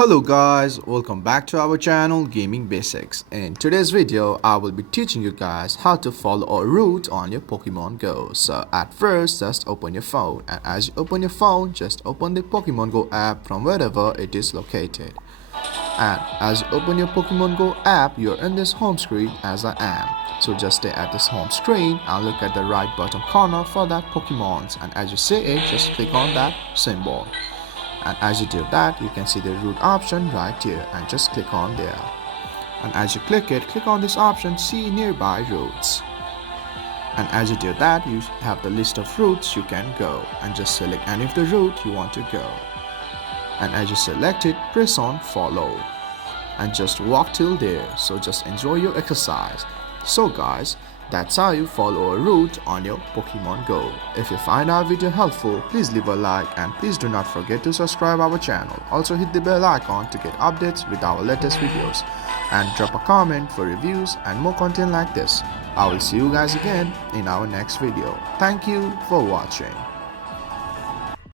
Hello guys, welcome back to our channel Gaming Basics. In today's video, I will be teaching you guys how to follow a route on your Pokemon Go. So at first, just open your phone, and as you open your phone, just open the Pokemon Go app from wherever it is located. And as you open your Pokemon Go app, you're in this home screen as I am. So just stay at this home screen and look at the right bottom corner for that Pokemons, and as you see it, just click on that symbol. And as you do that, you can see the route option right here, and just click on there. And as you click it, click on this option, see nearby routes. And as you do that, you have the list of routes you can go, and just select any of the route you want to go. And as you select it, press on follow and just walk till there. So just enjoy your exercise. So guys, that's how you follow a route on your Pokemon Go. If you find our video helpful, please leave a like and please do not forget to subscribe our channel. Also hit the bell icon to get updates with our latest videos, and drop a comment for reviews and more content like this. I will see you guys again in our next video. Thank you for watching.